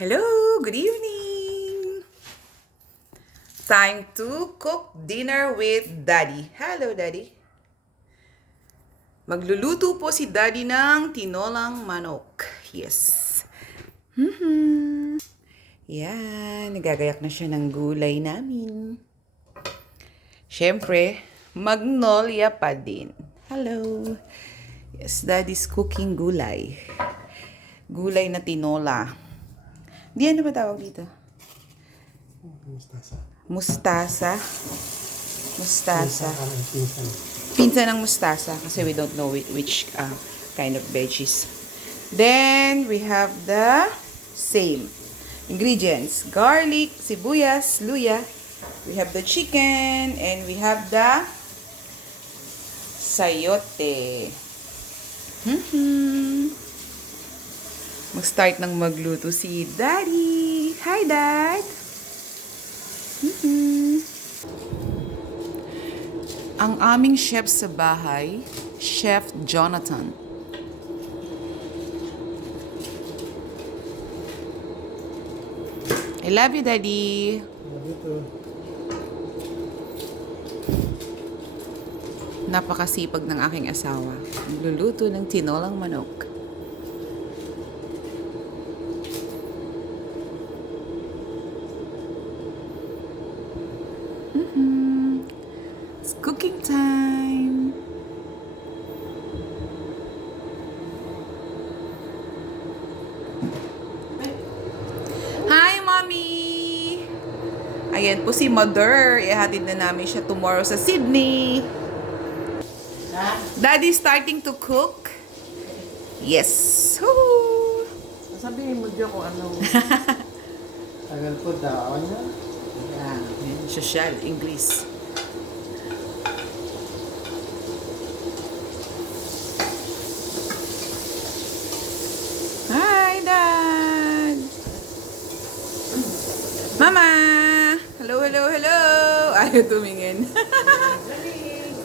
Hello, good evening. Time to cook dinner with Daddy. Hello, Daddy. Magluluto po si Daddy ng tinolang manok. Yes. Yan, nagagayak na siya ng gulay namin. Siyempre, magnolia pa din. Hello. Yes, Daddy's cooking gulay. Gulay na tinola. Di ano ba tawag dito? Mustasa. Mustasa. Mustasa. Pinsan. Pinsan ng mustasa kasi we don't know which kind of veggies. Then, we have the same ingredients. Garlic, sibuyas, luya. We have the chicken and we have the sayote. Mag-start ng magluto si Daddy. Hi, Dad! Ang aming chef sa bahay, Chef Jonathan. I love you, Daddy. Dito. Napakasipag ng aking asawa. Nagluluto ng tinolang manok. It's cooking time. Hi, Mommy! Ayan po si Mother. Ihatid na namin siya tomorrow sa Sydney. Daddy starting to cook? Yes. Woohoo! Sabihin mo dyan kung ano. Tagal po daw niya. Yeah, social, English. Hi, Dad! Mama! Hello, hello, hello! Ayaw tumingin.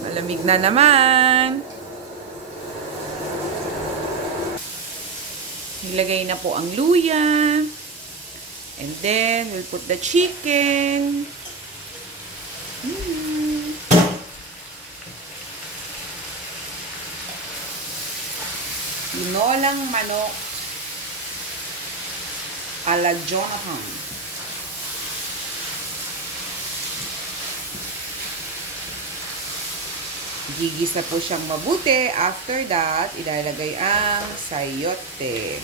Malamig na naman. Nilagay na po ang luya. And then, we'll put the chicken. Tinolang manok a la Jonathan. Gigisa po siyang mabuti. After that, ilalagay ang sayote.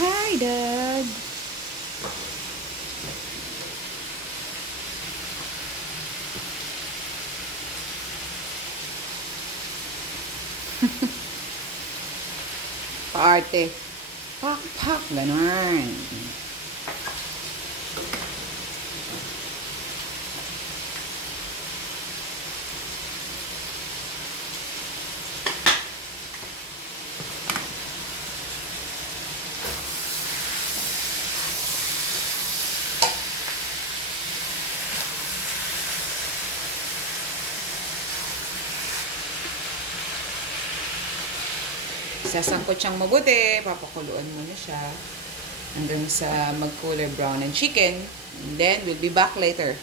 Hi, Dad. Paarte. Pak, pak, ganun. Sasangkot siyang mabuti, papakuluan muna siya hanggang sa mag-color brown ang chicken. And then, we'll be back later.